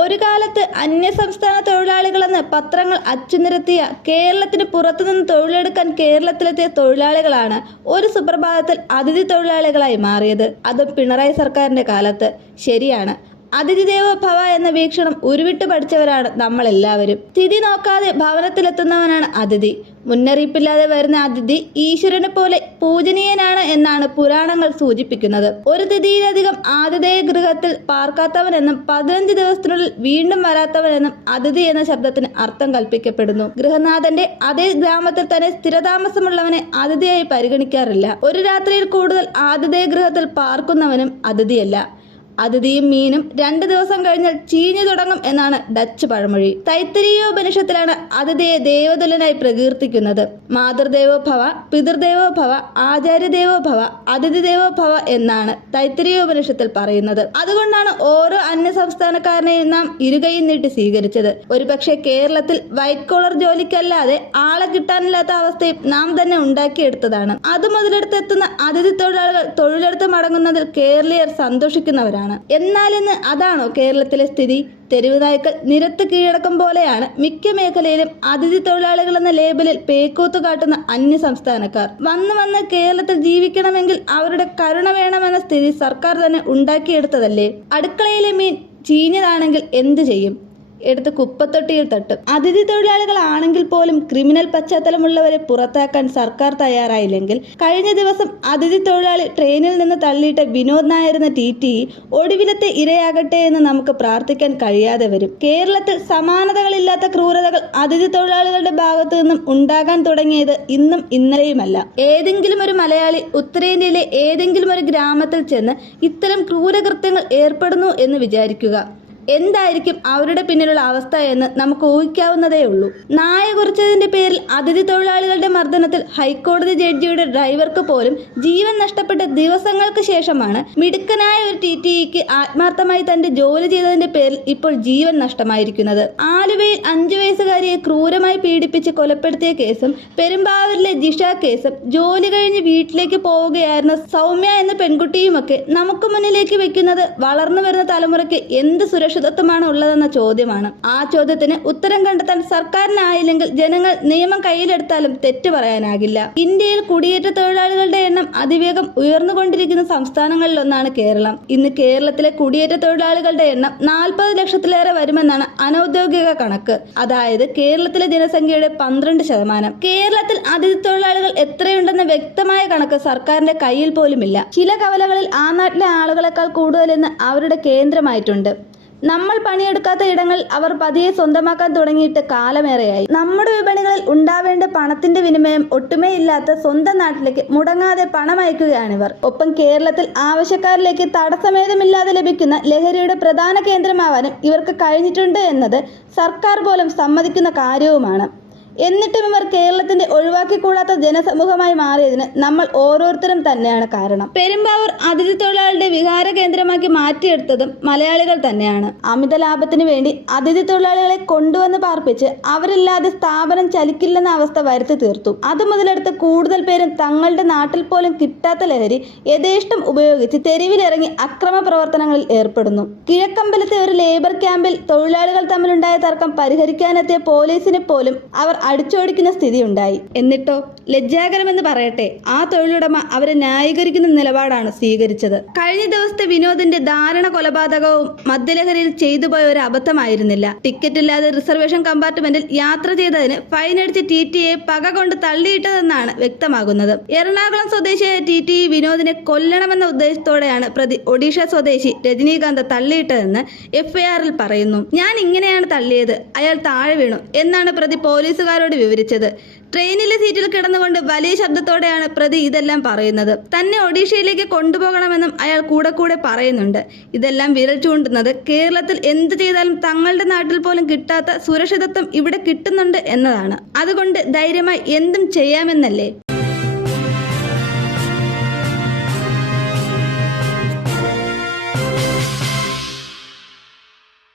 ഒരു കാലത്ത് അന്യസംസ്ഥാന തൊഴിലാളികളെന്ന് പത്രങ്ങൾ അച്ചുനിരത്തിയ കേരളത്തിന് പുറത്തുനിന്ന് തൊഴിലെടുക്കാൻ കേരളത്തിലെത്തിയ തൊഴിലാളികളാണ് ഒരു സുപ്രഭാതത്തിൽ അതിഥി തൊഴിലാളികളായി മാറിയത്. അതും പിണറായി സർക്കാരിന്റെ കാലത്ത്. ശരിയാണ്, അതിഥി ദേവോ ഭവ എന്ന വീക്ഷണം ഉരുവിട്ട് പഠിച്ചവരാണ് നമ്മളെല്ലാവരും. തിഥി നോക്കാതെ ഭവനത്തിലെത്തുന്നവനാണ് അതിഥി. മുന്നറിയിപ്പില്ലാതെ വരുന്ന അതിഥി ഈശ്വരനെ പോലെ പൂജനീയനാണ് എന്നാണ് പുരാണങ്ങൾ സൂചിപ്പിക്കുന്നത്. ഒരു തിഥിയിലധികം ആതിഥേയ ഗൃഹത്തിൽ പാർക്കാത്തവനെന്നും 15 ദിവസത്തിനുള്ളിൽ വീണ്ടും വരാത്തവനെന്നും അതിഥി എന്ന ശബ്ദത്തിന് അർത്ഥം കൽപ്പിക്കപ്പെടുന്നു. ഗൃഹനാഥന്റെ അതേ ഗ്രാമത്തിൽ തന്നെ സ്ഥിരതാമസമുള്ളവനെ അതിഥിയായി പരിഗണിക്കാറില്ല. ഒരു രാത്രിയിൽ കൂടുതൽ ആതിഥേയ ഗൃഹത്തിൽ പാർക്കുന്നവനും അതിഥിയല്ല. അതിഥിയും മീനും 2 ദിവസം കഴിഞ്ഞാൽ ചീഞ്ഞു തുടങ്ങും എന്നാണ് ഡച്ച് പഴമൊഴി. തൈത്തിരീയോപനിഷത്തിലാണ് അതിഥിയെ ദേവതുല്യനായി പ്രകീർത്തിക്കുന്നത്. മാതൃദേവോ ഭവ, പിതൃദേവോ ഭവ, ആചാര്യദേവോ ഭവ, അതിഥി ദേവോ ഭവ എന്നാണ് തൈത്തിരീയോപനിഷത്തിൽ പറയുന്നത്. അതുകൊണ്ടാണ് ഓരോ അന്യ സംസ്ഥാനക്കാരനെയും നാം ഇരുകൈയും നീട്ടി സ്വീകരിച്ചത്. ഒരുപക്ഷെ കേരളത്തിൽ വൈറ്റ് കോളർ ജോലിക്കല്ലാതെ ആളെ കിട്ടാനില്ലാത്ത അവസ്ഥയും നാം തന്നെ ഉണ്ടാക്കിയെടുത്തതാണ്. അത് മുതലെടുത്തെത്തുന്ന അതിഥി തൊഴിലാളികൾ തൊഴിലെടുത്ത് മടങ്ങുന്നതിൽ കേരളീയർ സന്തോഷിക്കുന്നവരാണ്. എന്നാൽ ഇന്ന് അതാണോ കേരളത്തിലെ സ്ഥിതി? തെരുവ് നായ്ക്കൾ നിരത്ത് കീഴടക്കം പോലെയാണ് മിക്ക മേഖലയിലും അതിഥി തൊഴിലാളികൾ എന്ന ലേബലിൽ പേക്കൂത്ത് കാട്ടുന്ന അന്യ സംസ്ഥാനക്കാർ. വന്ന് കേരളത്തിൽ ജീവിക്കണമെങ്കിൽ അവരുടെ കരുണ വേണമെന്ന സ്ഥിതി സർക്കാർ തന്നെ ഉണ്ടാക്കിയെടുത്തതല്ലേ? അടുക്കളയിലെ മീൻ ചീഞ്ഞതാണെങ്കിൽ എന്തു ചെയ്യും? എടുത്ത് കുപ്പത്തൊട്ടിയിൽ തട്ടും. അതിഥി തൊഴിലാളികളാണെങ്കിൽ പോലും ക്രിമിനൽ പശ്ചാത്തലമുള്ളവരെ പുറത്താക്കാൻ സർക്കാർ തയ്യാറായില്ലെങ്കിൽ കഴിഞ്ഞ ദിവസം അതിഥി തൊഴിലാളി ട്രെയിനിൽ നിന്ന് തള്ളിയിട്ട് വിനോദ് നായരെന്ന TTE ഒടുവിലത്തെ ഇരയാകട്ടെ എന്ന് നമുക്ക് പ്രാർത്ഥിക്കാൻ കഴിയാതെ വരും. കേരളത്തിൽ സമാനതകളില്ലാത്ത ക്രൂരതകൾ അതിഥി തൊഴിലാളികളുടെ ഭാഗത്തു നിന്നും ഉണ്ടാകാൻ തുടങ്ങിയത് ഇന്നും ഇന്നലെയുമല്ല. ഏതെങ്കിലും ഒരു മലയാളി ഉത്തരേന്ത്യയിലെ ഏതെങ്കിലും ഒരു ഗ്രാമത്തിൽ ചെന്ന് ഇത്തരം ക്രൂരകൃത്യങ്ങൾ ഏർപ്പെടുന്നു എന്ന് വിചാരിക്കുക. എന്തായിരിക്കും അവരുടെ പിന്നിലുള്ള അവസ്ഥ എന്ന് നമുക്ക് ഊഹിക്കാവുന്നതേ ഉള്ളൂ. നായ കുറിച്ചതിന്റെ പേരിൽ അതിഥി തൊഴിലാളികളുടെ മർദ്ദനത്തിൽ ഹൈക്കോടതി ജഡ്ജിയുടെ ഡ്രൈവർക്ക് പോലും ജീവൻ നഷ്ടപ്പെട്ട ദിവസങ്ങൾക്ക് ശേഷമാണ് മിടുക്കനായ ഒരു TTEക്ക് ആത്മാർത്ഥമായി തന്റെ ജോലി ചെയ്തതിന്റെ പേരിൽ ഇപ്പോൾ ജീവൻ നഷ്ടമായിരിക്കുന്നത്. ആലുവയിൽ 5 വയസ്സുകാരിയെ ക്രൂരമായി പീഡിപ്പിച്ച് കൊലപ്പെടുത്തിയ കേസും പെരുമ്പാവൂരിലെ ജിഷ കേസും ജോലി കഴിഞ്ഞ് വീട്ടിലേക്ക് പോവുകയായിരുന്ന സൗമ്യ എന്ന പെൺകുട്ടിയുമൊക്കെ നമുക്ക് മുന്നിലേക്ക് വെക്കുന്നത് വളർന്നു വരുന്ന തലമുറയ്ക്ക് എന്ത് സുരക്ഷിതത്വമാണ് ഉള്ളതെന്ന ചോദ്യമാണ്. ആ ചോദ്യത്തിന് ഉത്തരം കണ്ടെത്താൻ സർക്കാരിനായില്ലെങ്കിൽ ജനങ്ങൾ നിയമം കയ്യിലെടുത്താലും തെറ്റു പറയാനാകില്ല. ഇന്ത്യയിൽ കുടിയേറ്റ തൊഴിലാളികളുടെ എണ്ണം അതിവേഗം ഉയർന്നുകൊണ്ടിരിക്കുന്ന സംസ്ഥാനങ്ങളിലൊന്നാണ് കേരളം. ഇന്ന് കേരളത്തിലെ കുടിയേറ്റ തൊഴിലാളികളുടെ എണ്ണം 40 ലക്ഷത്തിലേറെ വരുമെന്നാണ് അനൌദ്യോഗിക കണക്ക്. അതായത് കേരളത്തിലെ ജനസംഖ്യയുടെ 12%. കേരളത്തിൽ അതിഥി തൊഴിലാളികൾ എത്രയുണ്ടെന്ന വ്യക്തമായ കണക്ക് സർക്കാരിന്റെ കയ്യിൽ പോലുമില്ല. ചില കവലകളിൽ ആ നാട്ടിലെ ആളുകളെക്കാൾ കൂടുതലെന്ന് അവരുടെ കേന്ദ്രമായിട്ടുണ്ട്. നമ്മൾ പണിയെടുക്കാത്ത ഇടങ്ങളിൽ അവർ പതിയെ സ്വന്തമാക്കാൻ തുടങ്ങിയിട്ട് കാലമേറെയായി. നമ്മുടെ വിപണികളിൽ ഉണ്ടാവേണ്ട പണത്തിന്റെ വിനിമയം ഒട്ടുമേ ഇല്ലാത്ത സ്വന്തം നാട്ടിലേക്ക് മുടങ്ങാതെ പണം അയക്കുകയാണിവർ. ഒപ്പം കേരളത്തിൽ ആവശ്യക്കാരിലേക്ക് തടസ്സമേതുമില്ലാതെ ലഭിക്കുന്ന ലഹരിയുടെ പ്രധാന കേന്ദ്രമാവാനും ഇവർക്ക് കഴിഞ്ഞിട്ടുണ്ട് എന്നത് സർക്കാർ പോലും സമ്മതിക്കുന്ന കാര്യവുമാണ്. എന്നിട്ടും ഇവർ കേരളത്തിന്റെ ഒഴിവാക്കിക്കൂടാത്ത ജനസമൂഹമായി മാറിയതിന് നമ്മൾ ഓരോരുത്തരും തന്നെയാണ് കാരണം. പെരുമ്പാവൂർ അതിഥി തൊഴിലാളികളുടെ വിഹാര കേന്ദ്രമാക്കി മാറ്റിയെടുത്തതും മലയാളികൾ തന്നെയാണ്. അമിത ലാഭത്തിന് വേണ്ടി അതിഥി തൊഴിലാളികളെ കൊണ്ടുവന്ന് പാർപ്പിച്ച് അവരില്ലാതെ സ്ഥാപനം ചലിക്കില്ലെന്ന അവസ്ഥ വരുത്തി തീർത്തു. അത് മുതലെടുത്ത് കൂടുതൽ പേരും തങ്ങളുടെ നാട്ടിൽ പോലും കിട്ടാത്ത ലഹരി യഥേഷ്ടം ഉപയോഗിച്ച് തെരുവിലിറങ്ങി അക്രമ പ്രവർത്തനങ്ങളിൽ ഏർപ്പെടുന്നു. കിഴക്കമ്പലത്തെ ഒരു ലേബർ ക്യാമ്പിൽ തൊഴിലാളികൾ തമ്മിലുണ്ടായ തർക്കം പരിഹരിക്കാനെത്തിയ പോലീസിനെ പോലും അവർ അടിച്ചോടിക്കുന്ന സ്ഥിതിയുണ്ടായി. എന്നിട്ടോ ലജ്ജാകരമെന്ന് പറയട്ടെ, ആ തൊഴിലുടമ അവരെ ന്യായീകരിക്കുന്ന നിലപാടാണ് സ്വീകരിച്ചത്. കഴിഞ്ഞ ദിവസത്തെ വിനോദിന്റെ ദാരുണ കൊലപാതകവും മദ്യലഹരിയിൽ ചെയ്തുപോയ ഒരു അബദ്ധമായിരുന്നില്ല. ടിക്കറ്റ് ഇല്ലാതെ റിസർവേഷൻ കമ്പാർട്ട്മെന്റിൽ യാത്ര ചെയ്തതിന് ഫൈനടിച്ച് TTE പക കൊണ്ട് തള്ളിയിട്ടതെന്നാണ് വ്യക്തമാകുന്നത്. എറണാകുളം സ്വദേശിയായ TTE വിനോദിനെ കൊല്ലണമെന്ന ഉദ്ദേശത്തോടെയാണ് പ്രതി ഒഡീഷ സ്വദേശി രജനീകാന്ത് തള്ളിയിട്ടതെന്ന് FIRൽ പറയുന്നു. ഞാൻ ഇങ്ങനെയാണ് തള്ളിയത്, അയാൾ താഴെ വീണു എന്നാണ് പ്രതി പോലീസുകാരോട് വിവരിച്ചത്. ട്രെയിനിലെ സീറ്റിൽ കിടന്നുകൊണ്ട് വലിയ ശബ്ദത്തോടെയാണ് പ്രതി ഇതെല്ലാം പറയുന്നത്. തന്നെ ഒഡീഷയിലേക്ക് കൊണ്ടുപോകണമെന്നും അയാൾ കൂടെ പറയുന്നുണ്ട്. ഇതെല്ലാം വിരൽ ചൂണ്ടുന്നത് കേരളത്തിൽ എന്ത് ചെയ്താലും തങ്ങളുടെ നാട്ടിൽ പോലും കിട്ടാത്ത സുരക്ഷിതത്വം ഇവിടെ കിട്ടുന്നുണ്ട് എന്നതാണ്. അതുകൊണ്ട് ധൈര്യമായി എന്തും ചെയ്യാമെന്നല്ലേ.